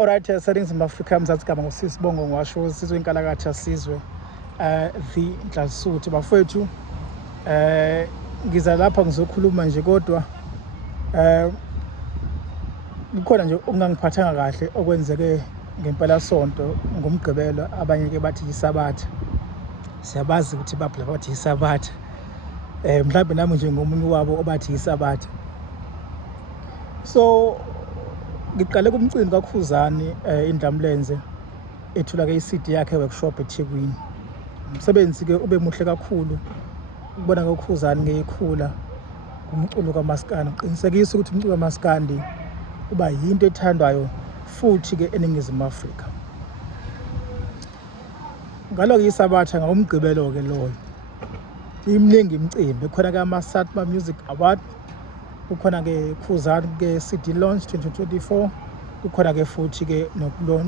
Alright, seningizimu Afrika Mzansi Gama ngosisibongo ngiwasho sizwe inkalakatha sizwe the Ndlasuthu bafowethu ngiza lapha ngizokhuluma nje kodwa kukhona nje ungangiphathanga kahle okwenzeke ngempela sonto ngomgqibelo abanye ke bathi isabatha siyabazi ukuthi babhla bathi isabatha mhlawumbe nami nje ngomunye wabo obathi isabatha so ngiqale kumcimbi kaKhuzani iNdlamlenze ethula ke iCD yakhe workshop eThekwini. Umsebenzi ke ube muhle kakhulu ukubona kaKhuzani ngeyikhula kumculo kaMaskandi. Uqinisekisa ukuthi umculo kaMaskandi uba yinto ethandwayo futhi ke eNingizimu Afrika. Ngalo ke isabatha ngomgqibelo ke loyo. Imningi imicimbi khona ke ama-Satma Music Award, kukhona ke Khuzani ke CD launch 2024, kukhona ke futhi ke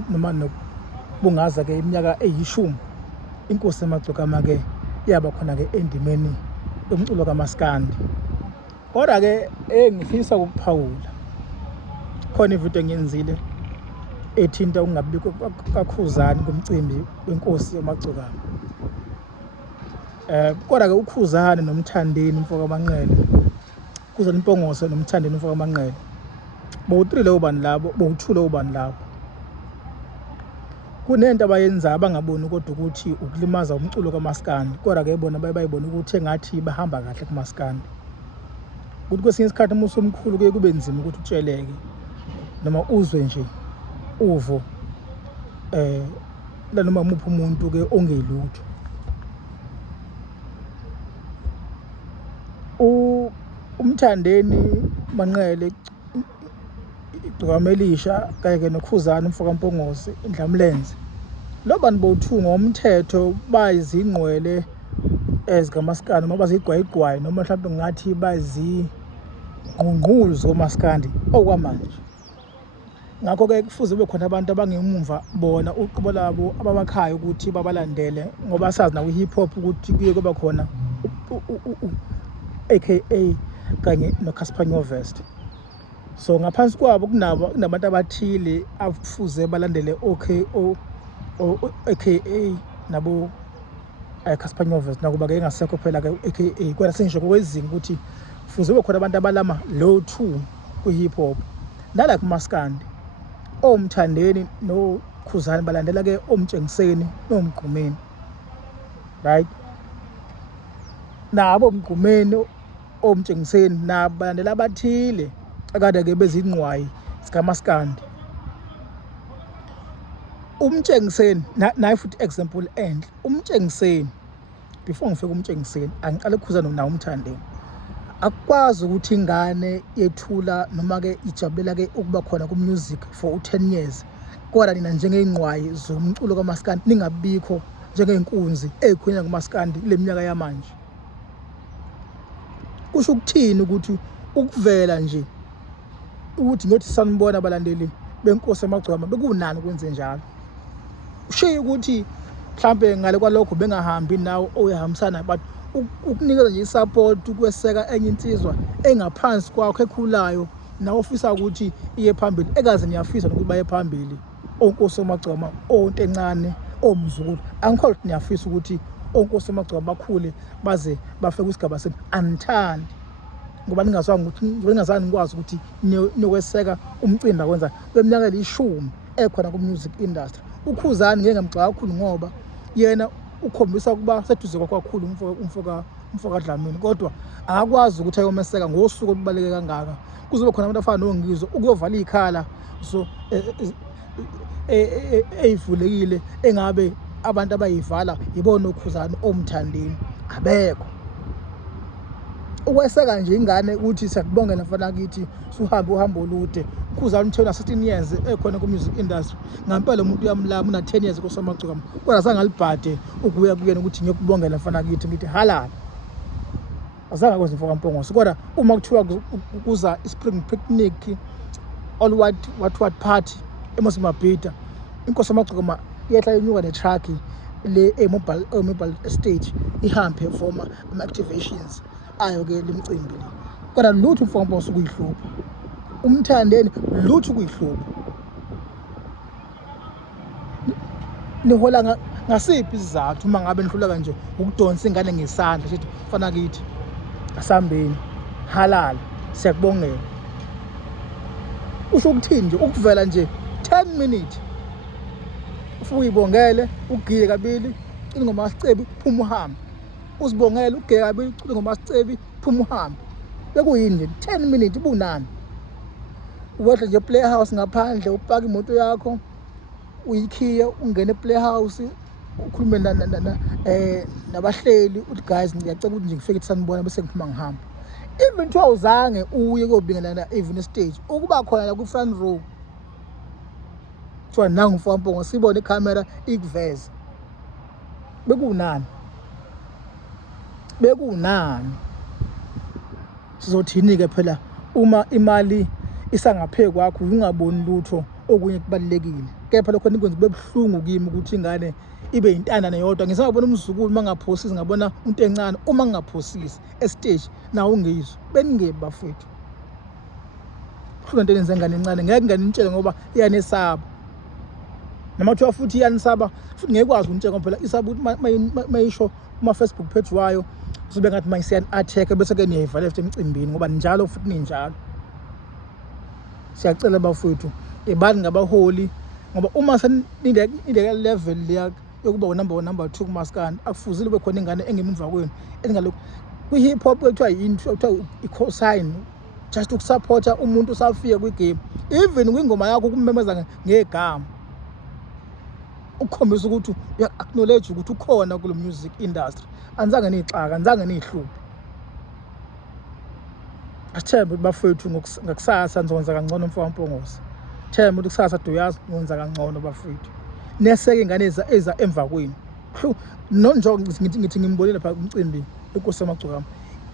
noma nokubungaza ke iminyaka eyishumi inkosi eMagcokama ke yaba khona ke endimeni yomculo kaMaskandi. Kodwa ke ngifisa ukuphawula khona ividiyo engiyenzile ethinta ukungabikho kaKhuzani kumcimbi wenkosi eMagcokama. Kodwa ke uKhuzani noMthandeni Mfoka Manqele, Khuzani Mpongose noMthandeni Mfoka Manqele bowu-3 leyo bani labo, bowu-2 leyo bani labo, kunento abayenza abangaboni kodwa ukuthi ukulimaza umculo kaMaskandi. Kodwa ke bona bayibona ukuthi engathi bahamba kahle kuMaskandi, ukuthi kwesinye isikhathi umusa omkhulu kuye kube nzima ukuthi utsheleke noma uzwe nje uvo la noma umuphi umuntu ke ongelutho. uMthandeni Manqele Igcikamelisha kanye ke noKhuzani Mfoka Mpongose iNdlamlenze lo bantu bowu-2 ngomthetho bayizingqwele ezikaMaskandi noma bazigqwayigqwayi noma mhlawumbe ngathi bazingqungqulu zoMaskandi okwamanje. Ngakho ke kufuze kube khona abantu abangemumva bona uqobo labo abamakhaya ukuthi babalandele, ngoba sazi na hip hop ukuthi kuye kuba khona aka kanye noCasper Nyovest. So ngaphansi kwabo kunabantu abathile afuze balandele aka nabo Casper Nyovest, nakuba ke engasekho phela ke aka, kodwa sengisho kwezinga ukuthi kufuze kube khona abantu abalama low 2 ku-hip hop nala kuMaskandi. OMthandeni noKhuzani balandela ke oMtshengiseni noMgqumeni, right? Nabo oMgqumeni oMtshengiseni nabo balandela abathile akade ke bezingqwayi zikaMaskandi. uMtshengiseni naye futhi example enhle. uMtshengiseni, before ngifike uMtshengiseni angiqale kuKhuzani nawo uMthandeni, akwazi ukuthi ingane yethula noma ke ijabulela ke ukuba khona ku-music for 10 years, kodwa nina njengey'ngqwayi zomculo kaMaskandi ningabikho njengey'nkunzi ey'khulunywa kuMaskandi kule minyaka yamanje. Kusho ukuthini ukuthi ukuvela nje ukuthi ngiyothi sanibona abalandeli benkosi eMagcokama bekunani ukwenze njalo? Ushiye ukuthi mhlambe ngale kwalokho bengahambi nawo oyahambisana, but ukunikeza nje isupport, ukweseka enye insizwa engaphansi kwakho ekhulayo nawe ofisa ukuthi iye phambili, ekaze niyafisa nokuthi baye phambili onkosi eMagcokama, onto encane, omzukulu. Angikholwa ukuthi niyafisa ukuthi onkosi eMagcokama bakhule baze bafike kwisigaba senu. Anithandi ngoba ningazange nikwazi ukuthi niyokweseka umcimbi akwenza kweminyaka eli-10 ekhona ku-music industry. uKhuzani ngeke ngamgxeka kakhulu ngoba yena ukhombisa ukuba seduze kwakho kakhulu umfoka Dlamini, kodwa akakwazi ukuthi ayomeseka ngosuku olubaluleke kangaka. Kuzobe khona abantu afana nongizwe ukuyovala ikhala so eyivulekile engabe abantu abayivala yibona uKhuzani oMthandeni abekho. Ukweseka nje ingane ukuthi siyakubongela mfana kithi suhambe uhambo olude. uKhuzani umthena 16 years ekhona ku-music industry, ngampela umuntu uyamlama una 10 years kuSamagcokama, kodwa sangalibhade ukuya kuyena ukuthi ngiyokubongela mfana kithi ngithi halala. Azange akwenze Mfoka Mpongose, kodwa uma kuthiwa kuza i-spring picnic all what party eMosmabhida, inkosi yaMagcokama yehla inyuka netruck le mobile stage ihambe performa ama-activations ayo ke lemcimbi le. Kodwa lutho Mfoka Mpongose kuyihlupha, uMthandeni lutho kuyihlupha. nihola ngasiphi isizathu uma ngabe nihluleka nje ukudonsa ingane ngesandla sithi fana kithi asambeni halala siyakubongela. Usho ukuthini nje ukuvela nje 10 minutes ufike uyibongele ugiye kabili ingoma yasicebi phuma uhambe, uzibongele ugiye kabili ingoma yasicebi phuma uhambe. Bekuyini nje 10 minutes bunani. Uwehla nje playhouse ngaphandle upaka imoto yakho uyikhiye ungene eplayhouse ukhulume nabahleli uthi guys ngiyacela ukuthi nje ngifike ethi sanibona bese ngiphuma ngihamba. Even kuthiwa uzange uye kuyobingelela even stage ukuba khona la ku front row kuthiwa nangu mfowampongo sibone ikhamera ikuveza. Bekunani sizothini-ke phela uma imali isangaphe kwakho ungaboni lutho okunye kubalulekile. Kepha lokho nikwenza kube buhlungu kimi ukuthi ingane ibe intandane yodwa. Ngisabona umzukulu mangaphosisi ngabona umuntu encane uma ngingaphosisi estage nawo ungizwe beningebe bafethu. Kuhlungu into enze ingane encane ngeke nganintshele ngoba iyanesaba. Noma kuthiwa futhi iyanisaba futhi ngeke kwazi ukunitshela ngoba phela isaba ukuthi mayisho kuma Facebook page wayo uzobe ngathi mayisiyan attack bese ke niyayivala emcimbini ngoba njalo futhi ninjalo. Siyacela bafethu ebani ngabaholi ngoba uma senindeke level leya yokuba unumber 1 number 2 kumaskandi akufuzile ube khona ingane engemva kwenu engalokho kwi hip hop kuthiwa yinto kuthiwa i-cosign just ukusupporta umuntu usafika kwigame even kwingoma yakho kummemeza ngegama ukukhombisa ukuthi uya acknowledge ukuthi ukhona kulo music industry. Anizange nixaka anizange nihluphe. Asithembe bafethu ngokusasa nizokwenza kangcono mfowampongozi. Themba ukuthi kusasa doyazi ngenza kangcono bafethu. Neseke ingane eza emva kwenu. Nonjongo ngithi ngimbonile lapha kumcimbi inkosi yamagcokama.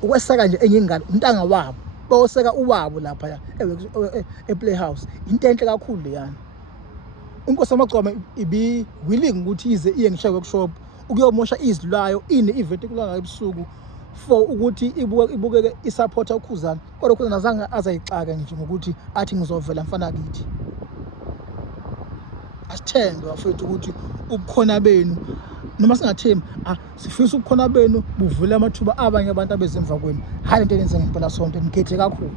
Ukweseka nje engingane untanga wabo. Bawoseka uwabo lapha ePlayhouse. Into enhle kakhulu leyana. Inkosi yamagcokama ibi willing ukuthi ize iye ngishaye workshop ukuyomosha izilwayo ine event kulanga ebusuku for ukuthi ibukeke isupporta uKhuzana. Kodwa uKhuzana azange azayixaka nje ngokuthi athi ngizovela mfana kithi. Asithembe bafethu ukuthi ubukhona benu noma singathembi sifisa ubukhona benu buvule amathuba abanye abantu abezemva kwenu. Hayi into enze ngempela sonke ngikhethe kakhulu.